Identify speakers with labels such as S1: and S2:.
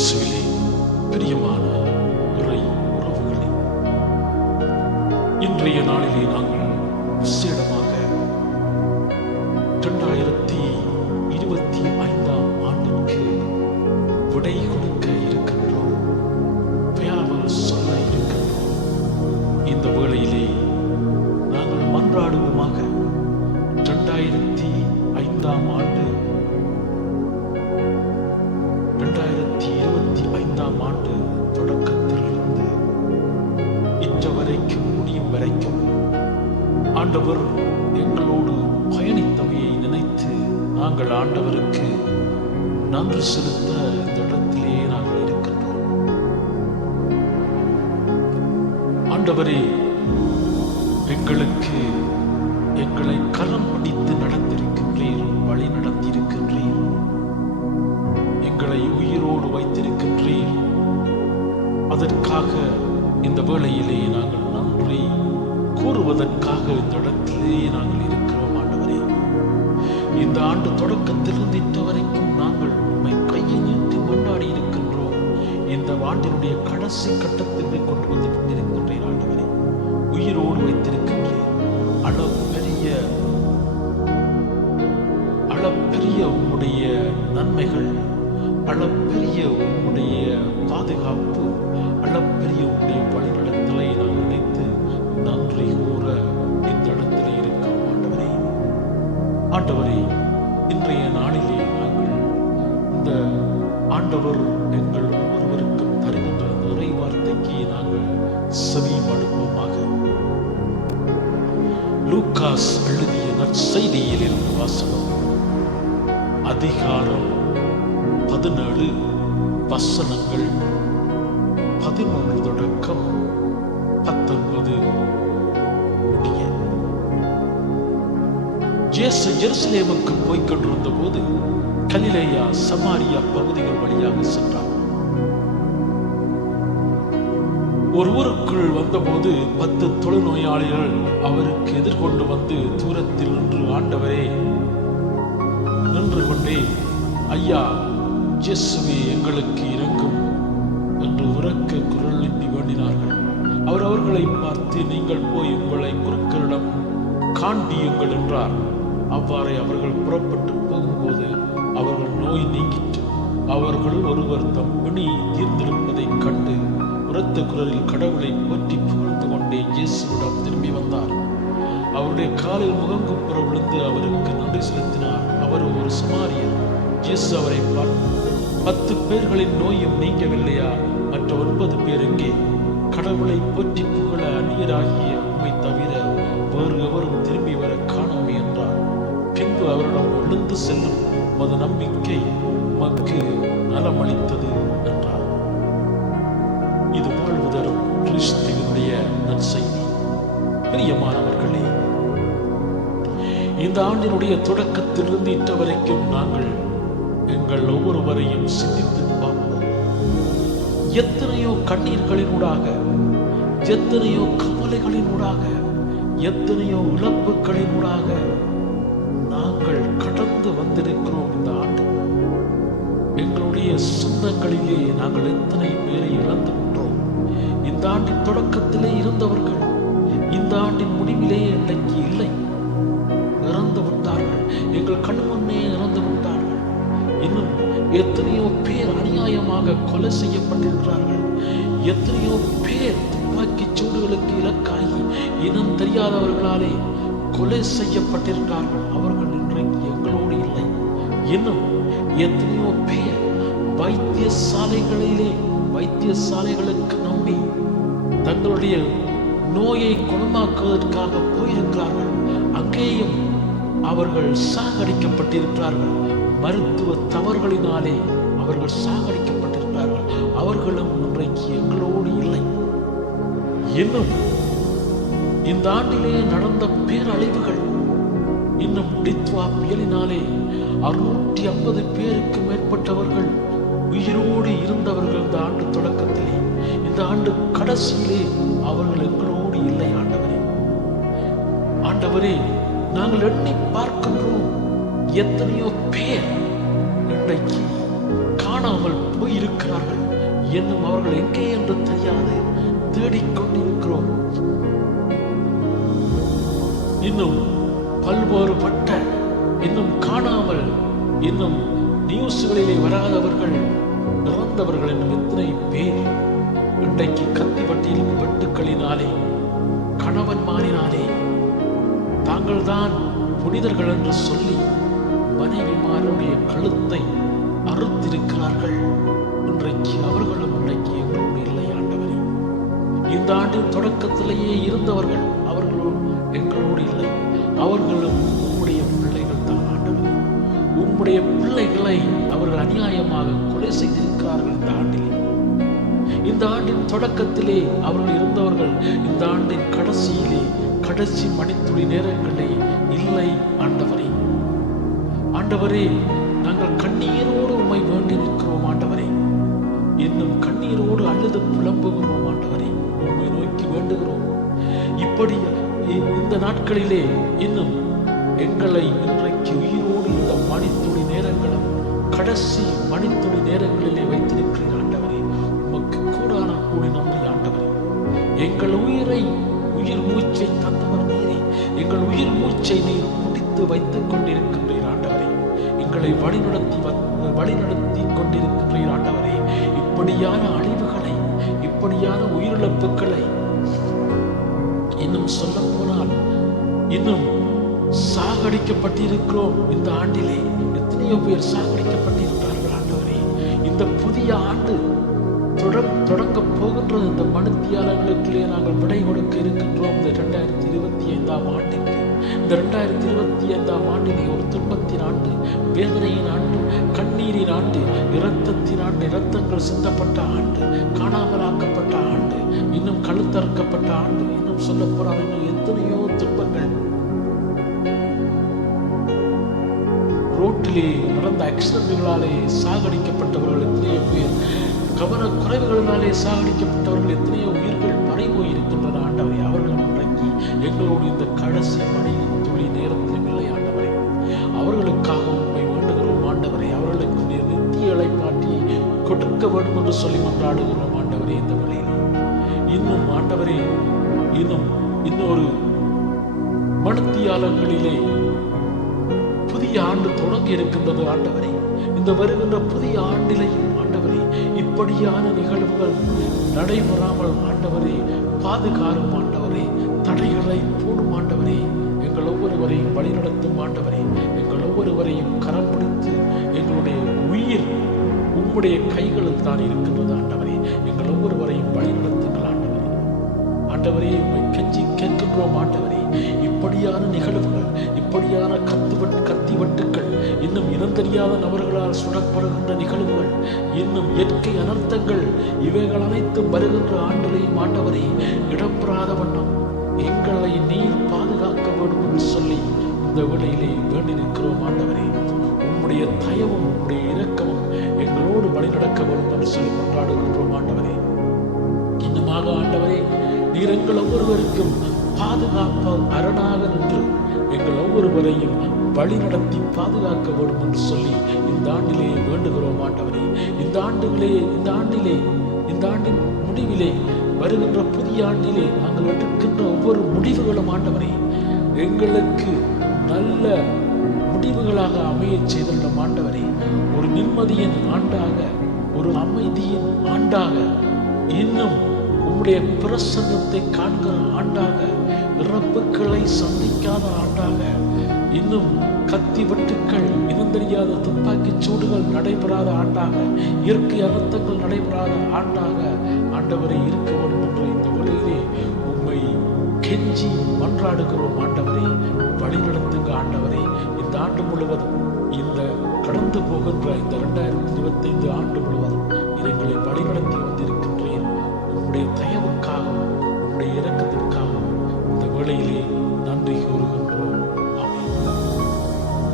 S1: இயேசுவிலே பிரியமான இறை உறவுகளே இன்றைய நாளிலே நாங்கள் விசேடமாக இரண்டாயிரத்தி இருபத்தி ஐந்தாம் ஆண்டிற்கு விடை கொடுக்க ஆண்டவர் எங்களோடு பயணித்தவையை நினைத்து நாங்கள் ஆண்டவருக்கு நன்றி செலுத்த இந்த இடத்திலேயே நாங்கள் இருக்கின்றோம். ஆண்டவரே எங்களுக்கு எங்களை கரம் பிடித்து நடந்திருக்கின்றீர் வழி நடத்தியிருக்கின்றீர். எங்களை உயிரோடு வைத்திருக்கின்றீர். அதற்காக இந்த வேளையிலே நாங்கள் நன்றி கூறுவதற்காக இந்த இடத்திலே நாங்கள் இருக்கிறோம் ஆண்டவரே. இந்த ஆண்டு தொடக்கத்திலிருந்து இன்று வரைக்கும் நாங்கள் உண்மை கையை நீட்டி கொண்டாடி இருக்கின்றோம். இந்த ஆண்டினுடைய கடைசி கட்டத்திற்கு கொண்டு வந்து கொண்டிருக்கின்றேன் ஆண்டவரே. உயிரோடு வைத்திருக்கின்றேன் அளவு பெரிய அளப்பெரிய உம்முடைய நன்மைகள் அளப்பெரிய உம்முடைய பாதுகாப்பு அளப்பெரிய உம்முடைய வழிநடத்தலை நான் நினைத்து நன்றி கூற இந்த இடத்திலே இருக்க ஆண்டவரே ஆண்டவரே இன்றைய நாளிலே நாங்கள் இந்த ஆண்டவர் எங்கள் ஒவ்வொருவருக்கும் தருகின்ற நிறைய வார்த்தைக்கு நாங்கள் செவி மடுப்போமாக லூக்காஸ் எழுதிய நற்செய்தியில் இருந்து வாசகம். அதிகாரம் பதினேழு வசனங்கள். பதினொன்று தொடக்கம். இயேசு ஜெருசலேமுக்கு போய் கொண்டிருந்த போது கலிலேயா சமாரியா பகுதிகள் வழியாக சென்றார் ஒரு ஊருக்குள் வந்தபோது பத்து தொழுநோயாளிகள் அவருக்கு எதிர்கொண்டு வந்து தூரத்தில் நின்று ஆண்டவரே நின்று கொண்டே ஐயா இயேசுவே எங்களுக்கு இறங்கும் என்று உறக்க குரல் எண்ணி வேண்டினார்கள். அவர் அவர்களை பார்த்து நீங்கள் போய் உங்களை குருக்களிடம் காண்பியுங்கள் என்றார். அவ்வாறே அவர்கள் புறப்பட்டு போகும்போது அவர்கள் நோய் நீங்கிற்று. அவர்கள் ஒருவர் தம் பிணி தீர்ந்திருப்பதைக் கண்டு உரத்த குரலில் கடவுளை போற்றி புகழ்ந்து கொண்டே இயேசுவிடம் திரும்பி வந்தார். அவருடைய காலில் முகங்குப்புற விழுந்து அவருக்கு நன்றி செலுத்தினார். அவர் ஒரு சமாரியர். இயேசு அவரை பார்த்து பத்து பேர்களின் நோயும் நீங்கவில்லையா? மற்ற ஒன்பது பேர் எங்கே? கடவுளை போற்றி புகழ அந்நியராகிய உண்மை தவிர வேறு எவரும் திரும்பி வர பின்பு அவரிடம் எழுந்து செல்லும் மது நம்பிக்கை மக்கு நலமளித்தது என்றார். இது வாழ்வு தரும் கிறிஸ்துவனுடைய நற்செய்தி. பிரியமானவர்களே இந்த ஆண்டினுடைய தொடக்கத்திலிருந்து இட்ட வரைக்கும் நாங்கள் எங்கள் ஒவ்வொருவரையும் சிந்தித்து பார்ப்போம். எத்தனையோ கண்ணீர்களினூடாக எத்தனையோ கவலைகளினூடாக எத்தனையோ இழப்புகளினூடாக நாங்கள் கடந்து வந்திருக்கிறோம் இந்த ஆண்டு. எங்களுடைய சொந்தங்களிலே நாங்கள் எத்தனை பேரை இழந்து விட்டோம். இந்த ஆண்டின் தொடக்கத்திலே இருந்தவர்கள் இந்த ஆண்டின் முடிவிலே இன்றைக்கு இல்லை. இறந்து விட்டார்கள். எங்கள் கண் முன்னே இறந்து விட்டார்கள். இன்னும் எத்தனையோ பேர் அநியாயமாக கொலை செய்யப்பட்டிருக்கிறார்கள். எத்தனையோ பேர் துப்பாக்கி சூடுகளுக்கு இலக்காகி இனம் தெரியாதவர்களாலே கொலை செய்யப்பட்டிருக்கிறார்கள். அவர்கள் இன்றைக்கு எங்களோடு இல்லை. இன்னும் எத்தனையோ பேர் வைத்தியசாலைகளிலே வைத்தியசாலைகளுக்கு நம்பி தங்களுடைய நோயை குணமாக்குவதற்காக போயிருக்கிறார்கள். அங்கேயும் அவர்கள் சாகடிக்கப்பட்டிருக்கிறார்கள். மருத்துவ தவறுகளினாலே அவர்கள் சாகடிக்கப்பட்டிருக்கிறார்கள். அவர்களும் இன்றைக்கு எங்களோடு இல்லை. இன்னும் இந்த ஆண்டிலே நடந்த பேரழிவுகள் இன்னும் டித்வா புயலினாலே அறுநூற்றி ஐம்பது பேருக்கு மேற்பட்டவர்கள் உயிரோடு இருந்தவர்கள் இந்த ஆண்டு தொடக்கத்திலே. இந்த ஆண்டு கடைசியிலே அவர்கள் எங்களோடு இல்லை ஆண்டவரே. ஆண்டவரே நாங்கள் எண்ணி பார்க்கின்றோம் எத்தனையோ பேர் இன்றைக்கு காணாமல் போயிருக்கிறார்கள். என்னும் அவர்கள் எங்கே என்று தெரியாது தேடிக்கொண்டிருக்கிறோம். இன்னும் பல்வேறுபட்ட இன்னும் காணாமல் இன்னும் நியூஸ்களிலே வராதவர்கள் இறந்தவர்கள் என்னும் எத்தனை பேர் இன்றைக்கு கத்தி வட்டியில் வெட்டுக்களினாலே கணவன்மாரினாலே தாங்கள்தான் புனிதர்கள் என்று சொல்லி மனைவிமாருடைய கழுத்தை அறுத்திருக்கிறார்கள். இன்றைக்கு அவர்களும் இன்றைக்கு எங்களோடு இல்லை ஆண்டவரே. இந்த ஆண்டின் தொடக்கத்திலேயே இருந்தவர்கள் எங்களோடு இல்லை அவர்களும் உம்முடைய பிள்ளைகள் தான் ஆண்டவர். உம்முடைய பிள்ளைகளை அவர்கள் அநியாயமாக கொலை செய்திருக்கிறார்கள் இந்த ஆண்டிலே. இந்த ஆண்டின் தொடக்கத்திலே அவர்கள் இருந்தவர்கள் இந்த ஆண்டின் கடைசியிலே கடைசி மணித்துளி நேரங்களே இல்லை ஆண்டவரே. ஆண்டவரே நாங்கள் கண்ணீரோடு உம்மை வேண்டி நிற்கிறோம் ஆண்டவரே. இன்னும் கண்ணீரோடு அழுது புலம்புகிறோம் ஆண்டவரே. உண்மை நோக்கி வேண்டுகிறோம். இப்படி இந்த நாட்களிலே இன்னும் எங்களை இன்றைக்கு உயிரோடு இந்த மணித்துளி நேரங்களும் கடைசி மணித்துளி நேரங்களிலே வைத்திருக்கிறீர் ஆண்டவரே உமக்கு கூடான கூடி நன்றி ஆண்டவரே. எங்கள் உயிரை உயிர் மூச்சை தந்தவர் நீரே. எங்கள் உயிர் மூச்சை நீர் முடித்து வைத்துக் கொண்டிருக்கின்றீர் ஆண்டவரே. எங்களை வழிநடத்தி வழிநடத்தி கொண்டிருக்கின்றீர் ஆண்டவரே. இப்படியான அழிவுகளை இப்படியான உயிரிழப்புகளை இன்னும் சொல்ல போனால் இன்னும் சாகடிக்கப்பட்டிருக்கிறோம். இந்த ஆண்டிலே எத்தனையோ பேர் சாகடிக்கப்பட்டிருக்கிறார்கள் ஆண்டவரே. இந்த புதிய ஆண்டு தொடங்க போகின்றது. இந்த மனுத்தியாளர்களுக்குள்ளே நாங்கள் விடை கொடுக்க இருக்கின்றோம். இந்த ரெண்டாயிரத்தி இருபத்தி ஐந்தாம் ஆண்டுக்கு இந்த ரெண்டாயிரத்தி இருபத்தி ஐந்தாம் ஆண்டிலே ஒரு துன்பத்தின் ஆண்டு வேதனையின் ஆண்டு கண்ணீரின் ஆண்டு இரத்தத்தின் ஆண்டு இரத்தங்கள் சிந்தப்பட்ட ஆண்டு காணாமலாக்கப்பட்ட ஆண்டு. இன்னும் கழுத்தறுக்கப்பட்ட ஆண்டு இன்னும் சொல்ல போனால் இன்னும் எத்தனையோ துன்பங்கள். ரோட்டிலே நடந்த ஆக்சிடென்ட்களாலே சாகடிக்கப்பட்டவர்கள் எத்தனையோ பேர். கவனக்குறைவுகளினாலே சாகடிக்கப்பட்டவர்கள் எத்தனையோ உயிர்கள் பறிபோய் இருக்கின்றன ஆண்டவரே. அவர்கள் இன்றைக்கு எங்களோடு இந்த கடைசி மணி துளி நேரத்திலும் இல்லை ஆண்டவரை. அவர்களுக்காக உண்மை வேண்டுகிறோம் ஆண்டவரை. அவர்களுக்கு நித்திய இழைப்பாட்டியை கொடுக்க வேண்டும் என்று சொல்லி கொண்டாடுகிறோம் ஆண்டவரே. இந்த வேளையில் இன்னும் ஆண்டவரே இன்னும் இன்னொரு மனுத்தியாளர்களிலே புதிய ஆண்டு தொடங்கி இருக்கின்றது ஆண்டவரே. இந்த வருகின்ற புதிய ஆண்டிலையும் ஆண்டவரே இப்படியான நிகழ்வுகள் நடைபெறாமல் ஆண்டவரே பாதுகாரும் ஆண்டவரே தடைகளை போடும் ஆண்டவரே எங்கள் ஒவ்வொருவரையும் வழிநடத்தும் ஆண்டவரே எங்கள் ஒவ்வொருவரையும் கரம் பிடித்து எங்களுடைய உயிர் உம்முடைய கைகளில் தான் இருக்கின்றது ஆண்டவரே. எங்கள் ஒவ்வொருவரையும் வழிநடத்துங்கள். ஆண்டவரே உண்மை கெஞ்சி கேட்கின்றோம் ஆண்டவரே இப்படியான நிகழ்வுகள் இப்படியான கத்துவட் கத்திவட்டுக்கள் இன்னும் இனம் தெரியாத நபர்களால் சுடப்படுகின்ற நிகழ்வுகள் இன்னும் இயற்கை அனர்த்தங்கள் இவைகள் அனைத்தும் வருகின்ற ஆண்டுகளையும் ஆண்டவரே இடப்பெறாத வண்ணம் எங்களை நீர் பாதுகாக்க வேண்டும் என்று சொல்லி இந்த வேளையிலே வேண்டி நிற்கிறோம் ஆண்டவரே. உம்முடைய தயவும் உம்முடைய எங்கள் ஒவ்வொருவருக்கும் பாதுகாப்பால் அரணாக நின்று எங்கள் ஒவ்வொருவரையும் வழிநடத்தி பாதுகாக்க வேண்டும் என்று சொல்லி இந்த ஆண்டிலே வேண்டுகிறோம் ஆண்டவரே. இந்த ஆண்டுகளே இந்த ஆண்டிலே இந்த ஆண்டின் முடிவிலே வருகின்ற புதிய ஆண்டிலே நாங்கள் எடுக்கின்ற ஒவ்வொரு முடிவுகளும் ஆண்டவரே எங்களுக்கு நல்ல முடிவுகளாக அமையச் செய்துள்ள ஆண்டவரே. ஒரு நிம்மதியின் ஆண்டாக ஒரு அமைதியின் ஆண்டாக இன்னும் உம்முடைய பிரசங்கத்தை காண்கிற ஆண்டாக இறப்புகளை சந்திக்காத ஆண்டாக இன்னும் கத்தி வெட்டுக்கள் இனந்தெரியாத துப்பாக்கி சூடுகள் நடைபெறாத ஆண்டாக இயற்கை அனர்த்தங்கள் நடைபெறாத ஆண்டாக ஆண்டவரை இருக்க வேண்டும் என்ற இந்த உலகிலே உம்மை கெஞ்சி மன்றாடுகிறோம் ஆண்டவரை. வழிநடத்துங்க ஆண்டவரை. இந்த ஆண்டு முழுவதும் இந்த கடந்து போகின்ற இந்த ரெண்டாயிரத்தி இருபத்தைந்து ஆண்டு முழுவதும்